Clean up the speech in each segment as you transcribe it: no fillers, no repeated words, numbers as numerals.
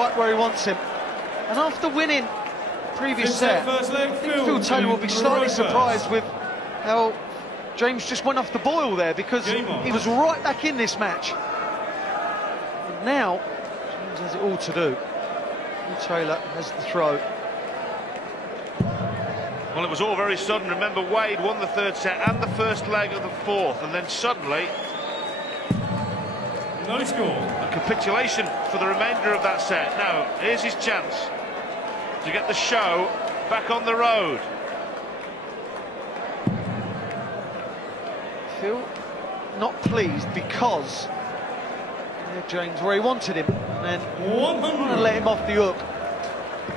right where he wants him. And after winning previous set, I think Phil Taylor will be slightly surprised with how James just went off the boil there, because he was right back in this match. And now, James has it all to do. Phil Taylor has the throw. Well, it was all very sudden. Remember, Wade won the third set and the first leg of the fourth, and then suddenly no score. A capitulation for the remainder of that set. Now, here's his chance to get the show back on the road. Phil not pleased because James where he wanted him, and then let him off the hook.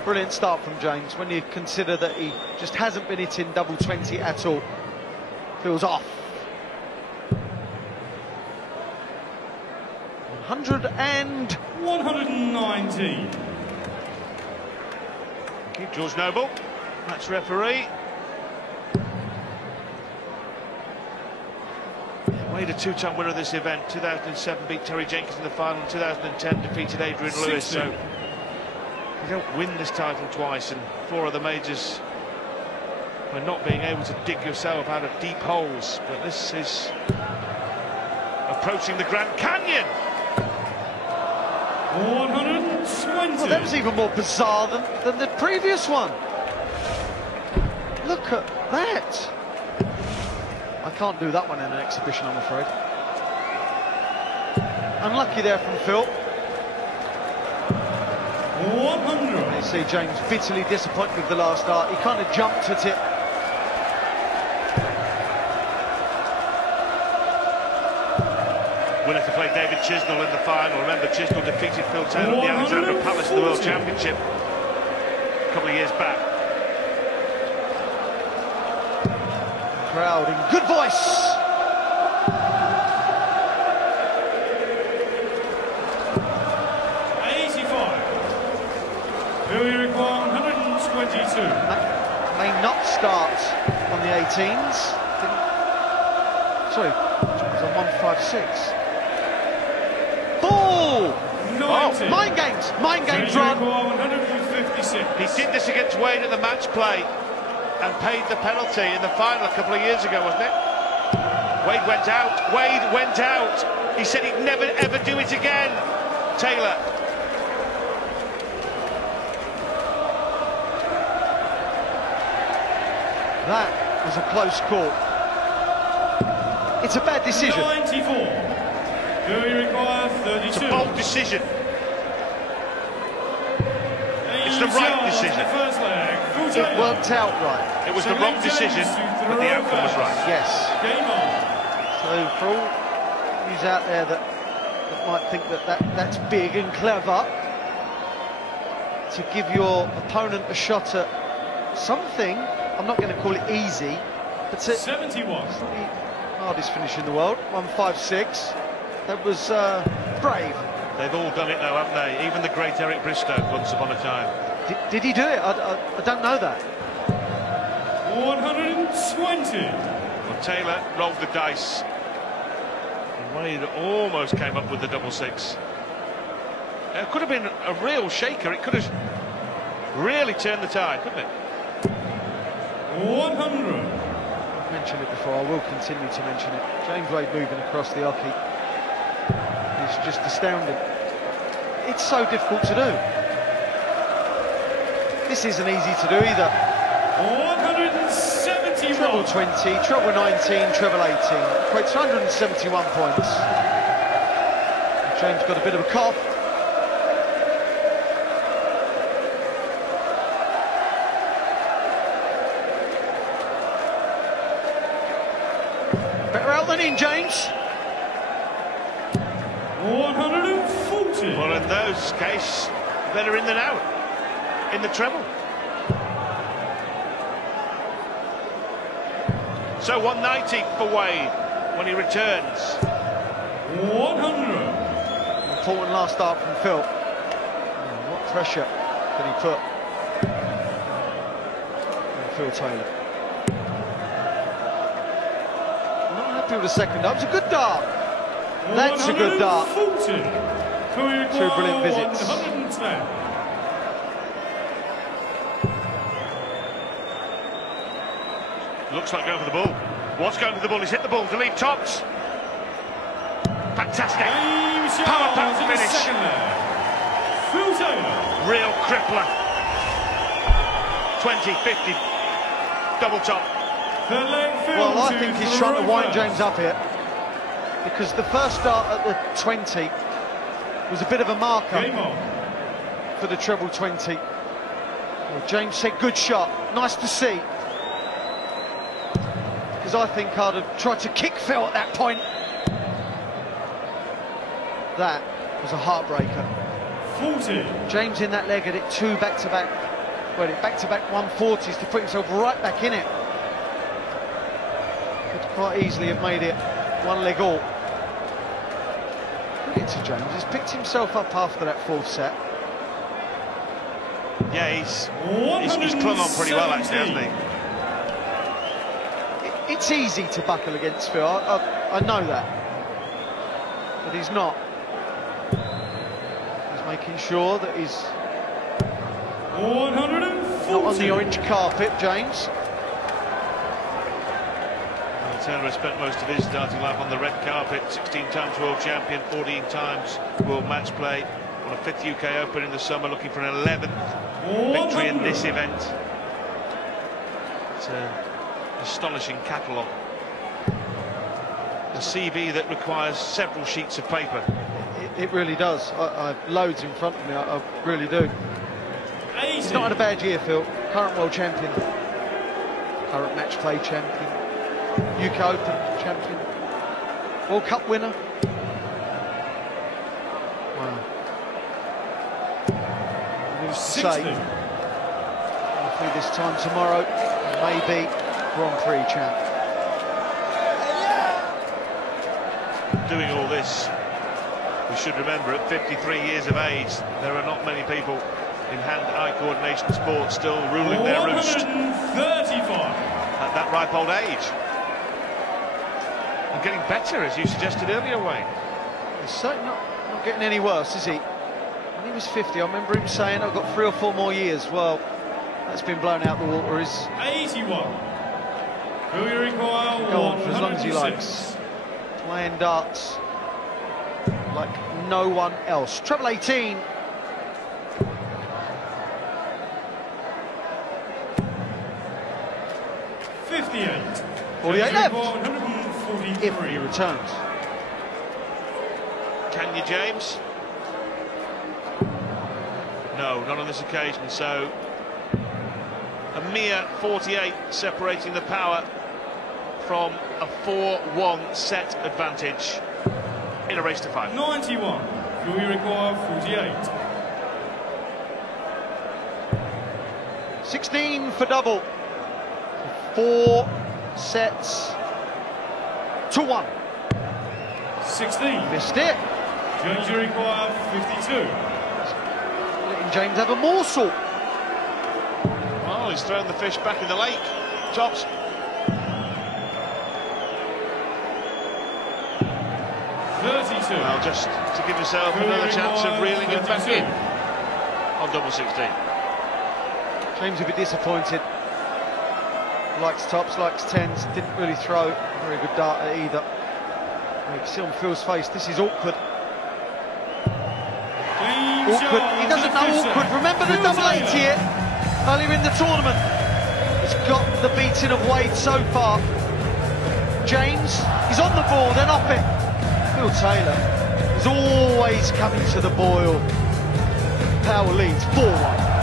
Brilliant start from James when you consider that he just hasn't been hitting double 20 at all. Phil's off. 119. George Noble, match referee. Wade, a two-time winner of this event. 2007 beat Terry Jenkins in the final, and 2010 defeated Adrian Lewis. So you don't win this title twice, and 4 of the majors by not being able to dig yourself out of deep holes. But this is approaching the Grand Canyon. 120. Well, that was even more bizarre than the previous one. Look at that. I can't do that one in an exhibition, I'm afraid. Unlucky there from Phil. 100. You see James bitterly disappointed with the last dart. He kind of jumped at it. Winner to play David Chisnall in the final. Remember, Chisnall defeated Phil Taylor at the Alexandra Palace in the World Championship a couple of years back. Crowd in good voice. We require 122. May not start on the 18s. Sorry, it was on 156. Ball! Oh, mind games run. 156. He did this against Wade at the match play and paid the penalty in the final a couple of years ago, wasn't it? Wade went out. Wade went out. He said he'd never ever do it again. Taylor. That was a close call. It's a bad decision. 94. Do we require 32? It's a bold decision. It's the right decision. It worked out right. It was the wrong decision, but the outcome was right. Yes. Game on. So for all who's out there that might think that's big and clever, to give your opponent a shot at something, I'm not going to call it easy, but it's 71. It's not the hardest finish in the world. 156. That was brave. They've all done it now, haven't they? Even the great Eric Bristow once upon a time. Did he do it? I don't know that. 120. Well, Taylor rolled the dice. And Wade almost came up with the double six. It could have been a real shaker. It could have really turned the tide, couldn't it? 100. I've mentioned it before, I will continue to mention it. James Wade moving across the hockey is just astounding. It's so difficult to do. This isn't easy to do either. 171. Treble 20, treble 19, treble 18. Equates 171 points. James got a bit of a cough. Better out than in, James. 140. Well, in those cases, better in than out. In the treble. So 190 for Wade when he returns. 100. Important last start from Phil. What pressure can he put on Phil Taylor? Not happy with the second dart. It's a good dart. That's a good dart. 140. Two brilliant visits. Grand Slam. Looks like going for the ball. Was going for the ball. He's hit the ball to leave tops. Fantastic. Power pack finish. Real crippler. 20, 50. Double top. Well, I think he's trying to wind James up here, because the first start at the 20 was a bit of a marker for the treble 20. Well, James said good shot. Nice to see. Because I think I'd have tried to kick Phil at that point. That was a heartbreaker. 40. James in that leg had it two back-to-back 140s to put himself right back in it. Could quite easily have made it one leg all. Credit to James, he's picked himself up after that fourth set. Yeah, he's clung on pretty well actually, hasn't he? It's easy to buckle against Phil, I know that, but he's not. He's making sure that he's 140. not on the orange carpet, James. Well, Taylor has spent most of his starting life on the red carpet. 16 times world champion, 14 times world match play. Won a 5th UK Open in the summer, looking for an 11th victory in this event. It's an astonishing catalogue. A CV that requires several sheets of paper. It really does. I've loads in front of me, I really do. 80. He's not had a bad year, Phil. Current world champion, current match play champion, UK Open champion, World Cup winner. Wow. News to say, hopefully this time tomorrow, maybe Grand Prix champ. Doing all this, we should remember, at 53 years of age, there are not many people in hand-eye coordination sports still ruling their roost 135. at that ripe old age. And getting better, as you suggested earlier, Wayne. He's certainly not getting any worse, is he? When he was 50, I remember him saying, I've got 3 or 4 more years. Well, that's been blown out the water. Is 81. Who you require? Go on for as long as he likes. Playing darts like no one else. Treble 18. $58. 48 left. 143. If he returns. Can you, James? No, not on this occasion. So a mere 48 separating the power from a 4-1 set advantage in a race to 5. 91. Who you require? 48. 16 for double. 4 sets to 1. 16. Missed it. James you require? 52. Letting James have a morsel. Oh, he's thrown the fish back in the lake. Tops. 32. Well, just to give yourself another chance of reeling it back in on double 16. James a bit disappointed. Likes tops, likes tens. Didn't really throw a very good dart at either. You can see on Phil's face, this is awkward. Awkward. He doesn't know awkward. Remember the double 8 here earlier in the tournament. He's got the beating of Wade so far. James, he's on the ball, then off it. Phil Taylor is always coming to the boil. Power leads 4-1.